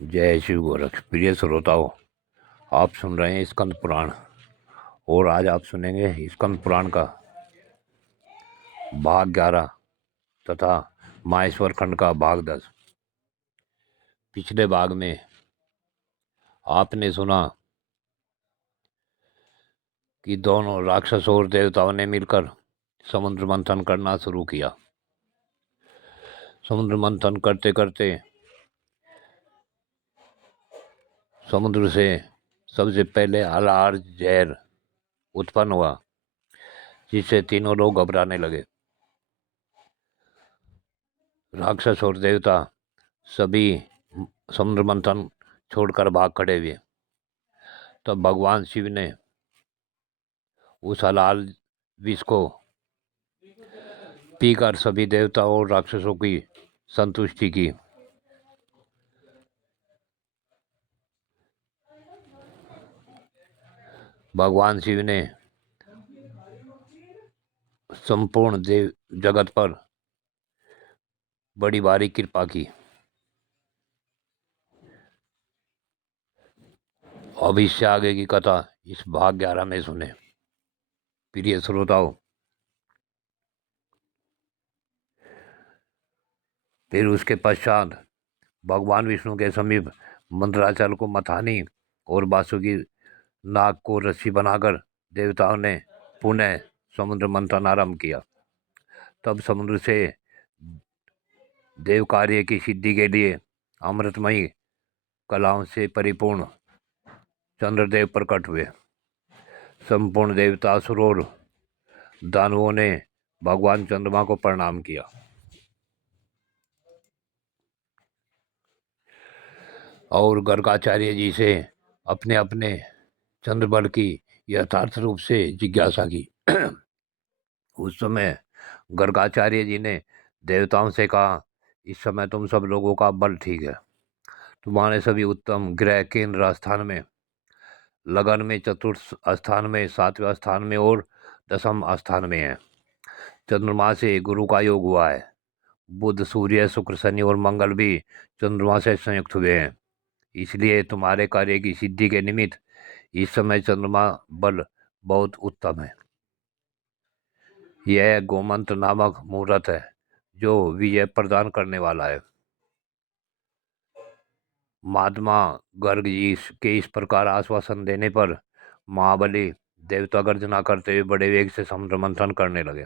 जय शिव गोरख। प्रिय श्रोताओं, आप सुन रहे हैं स्कंद पुराण और आज आप सुनेंगे स्कंद पुराण का भाग 11 तथा माहेश्वर खंड का भाग 10। पिछले भाग में आपने सुना कि दोनों राक्षस और देवताओं ने मिलकर समुद्र मंथन करना शुरू किया। समुद्र मंथन करते करते समुद्र से सबसे पहले आलार जहर उत्पन्न हुआ, जिससे तीनों लोग घबराने लगे। राक्षस और देवता सभी समुद्र मंथन छोड़कर भाग खड़े हुए। तब भगवान शिव ने उस हलाल विष को पीकर सभी देवताओं और राक्षसों की संतुष्टि की। भगवान शिव ने संपूर्ण देव जगत पर बड़ी भारी कृपा की। अब इससे आगे की कथा इस भाग 11 में सुने। प्रिय श्रोताओं, फिर उसके पश्चात भगवान विष्णु के समीप मंदराचल को मथानी और बासुकी नाग को रस्सी बनाकर देवताओं ने पुनः समुद्र मंथन आरंभ किया। तब समुद्र से देव कार्य की सिद्धि के लिए अमृतमयी कलाओं से परिपूर्ण चंद्रदेव प्रकट हुए। संपूर्ण देवता, असुर और दानवों ने भगवान चंद्रमा को प्रणाम किया और गर्गाचार्य जी से अपने अपने चंद्रबल की यथार्थ रूप से जिज्ञासा की। उस समय गर्गाचार्य जी ने देवताओं से कहा, इस समय तुम सब लोगों का बल ठीक है। तुम्हारे सभी उत्तम ग्रह केंद्र स्थान में, लगन में चतुर्थ स्थान में, सातवें स्थान में और दसम स्थान में है। चंद्रमा से गुरु का योग हुआ है। बुध, सूर्य, शुक्र, शनि और मंगल भी चंद्रमा से संयुक्त हुए हैं। इसलिए तुम्हारे कार्य की सिद्धि के निमित्त इस समय चंद्रमा बल बहुत उत्तम है। यह गोमंत नामक मुहूर्त है जो विजय प्रदान करने वाला है। महात्मा गर्ग जी के इस प्रकार आश्वासन देने पर महाबली देवता गर्जना करते हुए बड़े वेग से समुद्र मंथन करने लगे।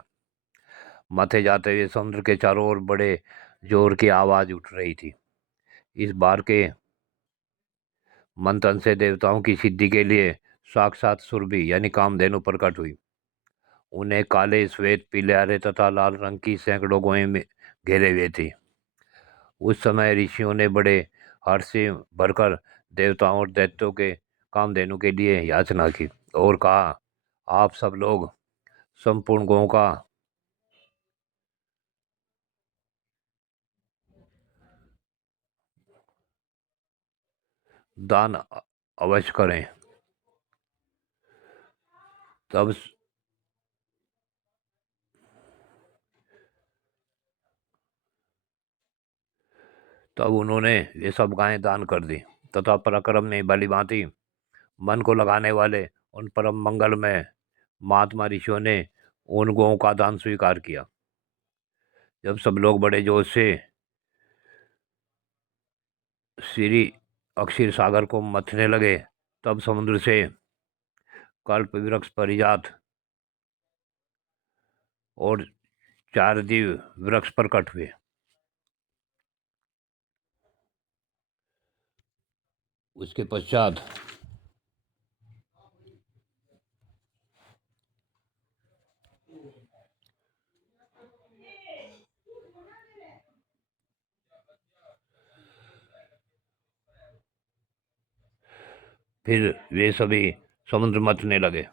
मथे जाते हुए समुद्र के चारों ओर बड़े जोर की आवाज उठ रही थी। इस बार के मंथन से देवताओं की सिद्धि के लिए साक्षात सुरभि यानी कामधेनु प्रकट हुई। उन्हें काले, श्वेत, पीले, हरे तथा लाल रंग की सैकड़ों गौएं में घेरे हुए थी। उस समय ऋषियों ने बड़े हर्ष से भरकर देवताओं और दैत्यों के कामधेनु के लिए याचना की और कहा, आप सब लोग संपूर्ण गौं का दान अवश्य करें। तब उन्होंने ये सब गायें दान कर दी तथा पराक्रम में भलीभांति मन को लगाने वाले उन परम मंगल में महात्मा ऋषियों ने उन गौं का दान स्वीकार किया। जब सब लोग बड़े जोश से श्री अक्षीर सागर को मथने लगे, तब समुद्र से कल्प वृक्ष परिजात और 4 दिव्य वृक्ष प्रकट हुए। उसके पश्चात फिर वे सभी समुद्र मथने लगे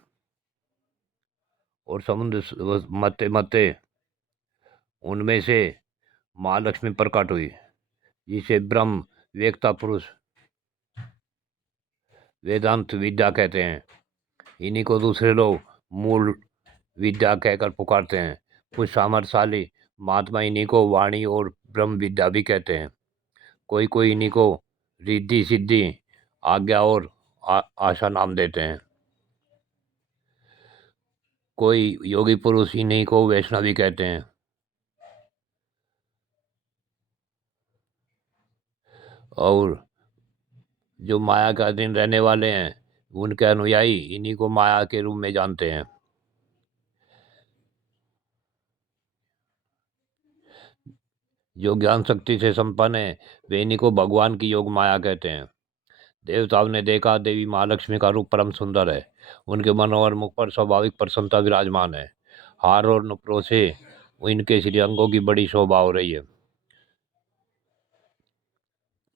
और समुद्र मथते मथते उनमें से महालक्ष्मी प्रकट हुई, जिसे ब्रह्म वेत्ता पुरुष वेदांत विद्या कहते हैं। इन्हीं को दूसरे लोग मूल विद्या कहकर पुकारते हैं। कुछ सामर्थशाली महात्मा इन्हीं को वाणी और ब्रह्म विद्या भी कहते हैं। कोई कोई इन्हीं को रिद्धि सिद्धि आज्ञा और आशा नाम देते हैं। कोई योगी पुरुष इन्हीं को वैष्णवी कहते हैं। और जो माया के अधीन रहने वाले हैं उनके अनुयायी इन्हीं को माया के रूप में जानते हैं। जो ज्ञान शक्ति से संपन्न है वे इन्हीं को भगवान की योग माया कहते हैं। देवताओं ने देखा देवी महालक्ष्मी का रूप परम सुंदर है। उनके मनोहर मुख पर स्वाभाविक प्रसन्नता विराजमान है। हार और नुपुरों से इनके श्रीअंगों की बड़ी शोभा हो रही है।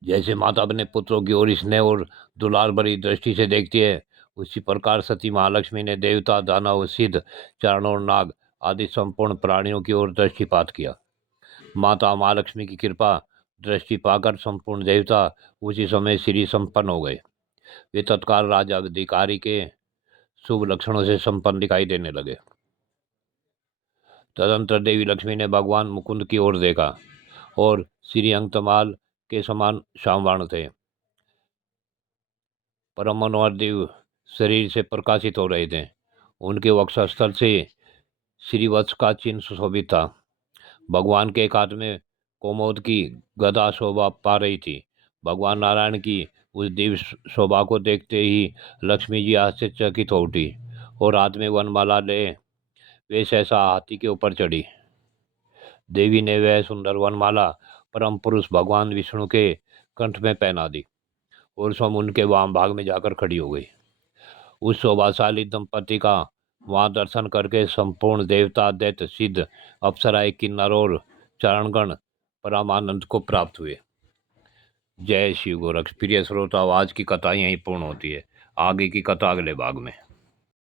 जैसे माता अपने पुत्रों की ओर स्नेह और दुलार भरी दृष्टि से देखती है, उसी प्रकार सती महालक्ष्मी ने देवता, दानव, सिद्ध, चारण और नाग आदि संपूर्ण प्राणियों की ओर दृष्टिपात किया। माता महालक्ष्मी की कृपा दृष्टि पाकर संपूर्ण देवता उसी समय श्री संपन्न हो गए। वे तत्काल राजा अधिकारी के शुभ लक्षणों से संपन्न दिखाई देने लगे। तदंतर देवी लक्ष्मी ने भगवान मुकुंद की ओर देखा और श्री अंगतमाल के समान श्यामवर्ण थे। परम मनोहर दिव्य शरीर से प्रकाशित हो रहे थे। उनके वक्षस्थल से श्रीवत्स का चिन्ह सुशोभित था। भगवान के एक हाथ में कोमोद की गदा शोभा पा रही थी। भगवान नारायण की उस दिव्य शोभा को देखते ही लक्ष्मी जी आश्चर्यचकित हो उठी और हाथ में वनमाला ले वे सहसा हाथी के ऊपर चढ़ी। देवी ने वह सुंदर वनमाला परम पुरुष भगवान विष्णु के कंठ में पहना दी और स्वयं उनके वाम भाग में जाकर खड़ी हो गई। उस शोभाशाली दंपति का वहां दर्शन करके संपूर्ण देवता, दैत्य, सिद्ध, अप्सराएं, किन्नर और चारणगण परमानंद को प्राप्त हुए। जय शिव गोरख। प्रिय श्रोता, आज की कथा यहीं पूर्ण होती है। आगे की कथा अगले भाग में।